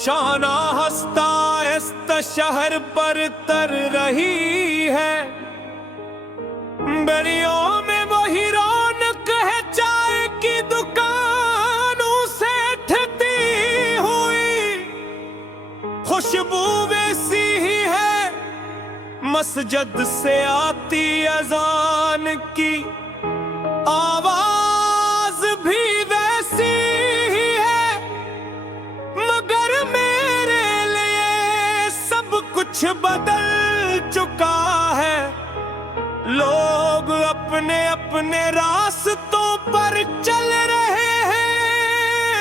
शाना हस्ता इस्त शहर पर तर रही है। गलियों में वही रौनक है चाय की दुकानों से ठहती हुई। खुशबू वैसी ही है मस्जिद से आती अजान की। आवाज भी वैसी ही है मगर मेरे लिए सब कुछ बदल चुका है। लोग अपने अपने रास्तों पर चल रहे हैं,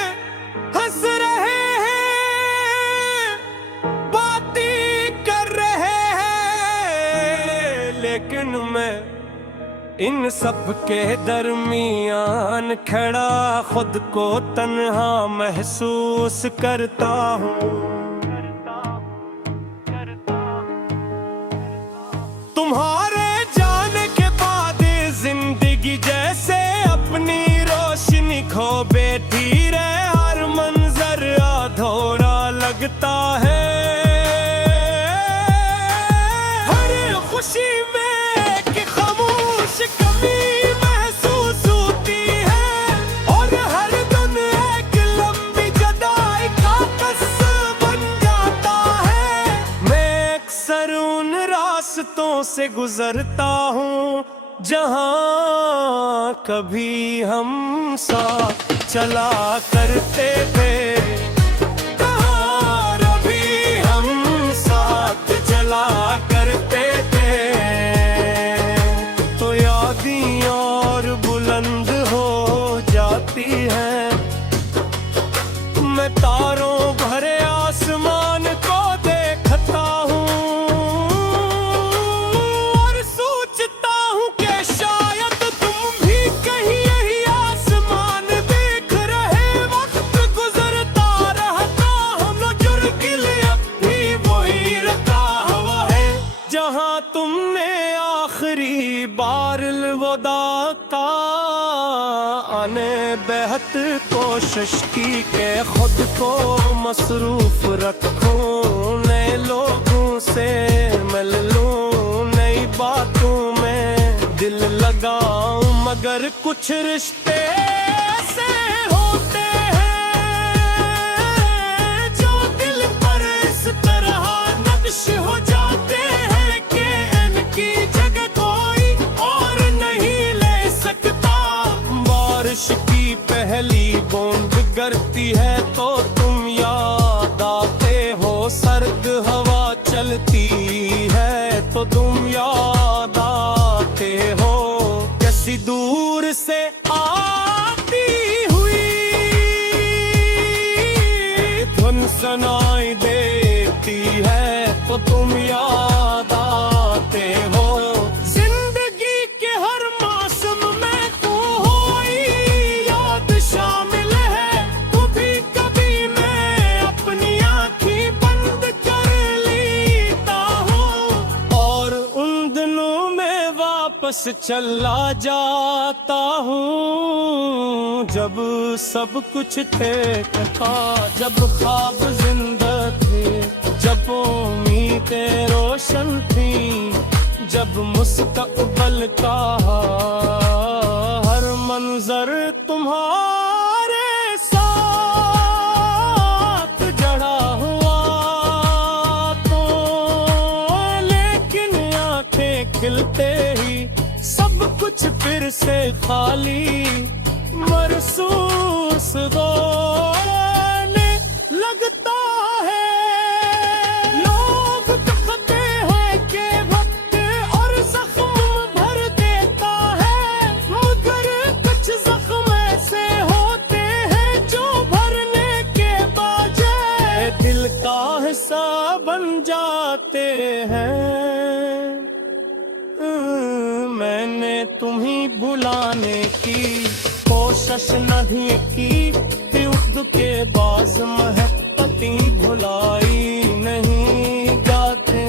हंस रहे हैं, बातें कर रहे हैं, लेकिन मैं इन सब के दरमियान खड़ा खुद को तन्हा महसूस करता हूँ। तुम्हारे जाने के बाद जिंदगी जैसे अपनी रोशनी खो बैठी रहे। हर मंजर अधूरा लगता है। हर खुशी में एक खामोश कमी महसूस होती है और हर दिन एक लंबी जुदाई का किस्सा बन जाता है। मैं अक्सर उन रास्तों से गुजरता हूँ जहाँ कभी हम साथ चला करते थे। कहाँ अभी हम साथ चला करते थे तो यादें और बुलंद हो जाती हैं। मैं तारों भरे आसमान को देखता हूँ और सोचता हूँ कि शायद तुम भी कहीं यही आसमान देख रहे। वक्त गुजरता रहता हम लोग के लिए भी वही रखा हुआ है जहाँ तुमने आखिरी बार अलविदा का आने बेहद कोशिश की के खुद को मसरूफ रखूं। नए लोगों से मिल लूं, नई बातों में दिल लगाऊं, मगर कुछ रिश्ते ऐसे होते हैं जो दिल पर इस तरह नक्श हो जाते हैं कि इनकी जगह कोई और नहीं ले सकता। बारिश की पहली बूंद गिरती है तो तुम याद आते हो। सर्द हवा चलती है तो तुम याद आते हो। कैसी दूर से आती हुई धुन सुनाई देती है तो तुम याद आते हो। जिंदगी के हर मौसम में कोई याद शामिल है। कभी कभी मैं अपनी आँखें बंद कर लेता हूँ और उन दिनों में वापस चला जाता हूँ जब सब कुछ थे था, जब ख्वाब जिंदा थे, जब उम्मीदें रोशन थी, जब मुस्तकबिल का हर मंजर तुम्हारे साथ जड़ा हुआ तो। लेकिन आंखें खिलते ही सब कुछ फिर से खाली महसूस होने लगता है। लोग कहते हैं कि वक्त और जख्म भर देता है, मगर कुछ जख्म ऐसे होते हैं जो भरने के बजाय दिल का हिस्सा बन जाते हैं। मैंने तुम्हें भुलाने की कोशिश नहीं की, खुद के बाज महब्बतें भुलाई नहीं जाते।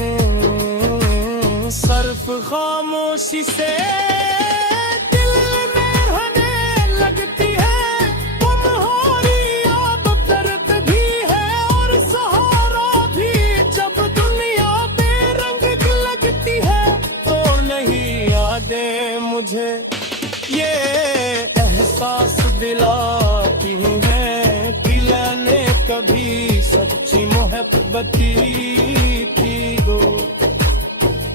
सिर्फ खामोशी से दिल में रहने लगती है। तुम्हारी याद दर्द भी है और बती थी गो।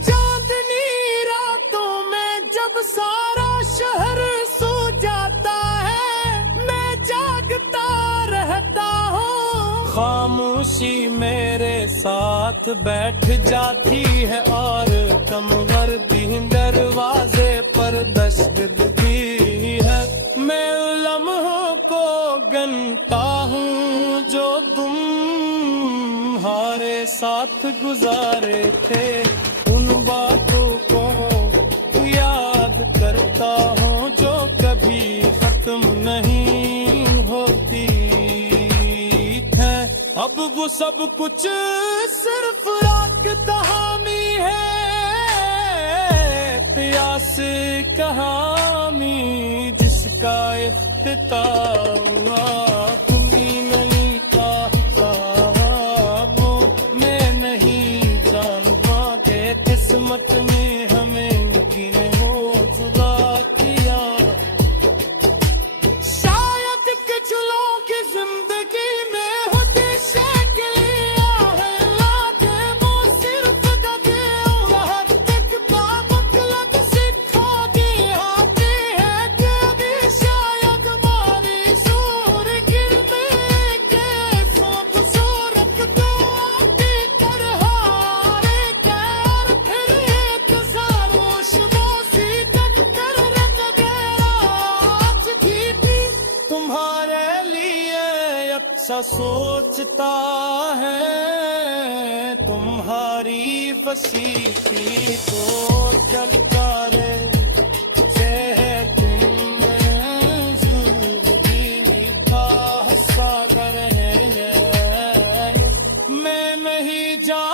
चांदनी रातों में जब सारा शहर सो जाता है, मैं जागता रहता हूँ। खामोशी मेरे साथ बैठ जाती है और कम वर्दी दरवाजे पर दस्तक दी है। मैं लम्हों को गिनता हूँ जो तुम्हारे साथ गुजारे थे। उन बातों को याद करता हूँ जो कभी खत्म नहीं होती है। अब वो सब कुछ सिर्फ रात कहानी है, प्यास कहानी जिसका इख्तिताम हुआ। तुम्हीं नहीं था वो मैं नहीं जानता के किस्मत ने हमें क्यों जुदा किया। शायद कुछ लोगों की जिंदगी में होते शक्लिया है लागे वो सिर्फ दगे राहत तक का मतलब सिखा दी आती है कि अभी शायद हमारी सूर गिरने के खूबसूरत दो आती तरहारे कैर फिर एक खामोश मोसी तक कर रख दे आज की भी तुम्हारे लिए अच्छा सोचता है। तुम्हारी वसीती को चलता रे सागर है। मैं नहीं जा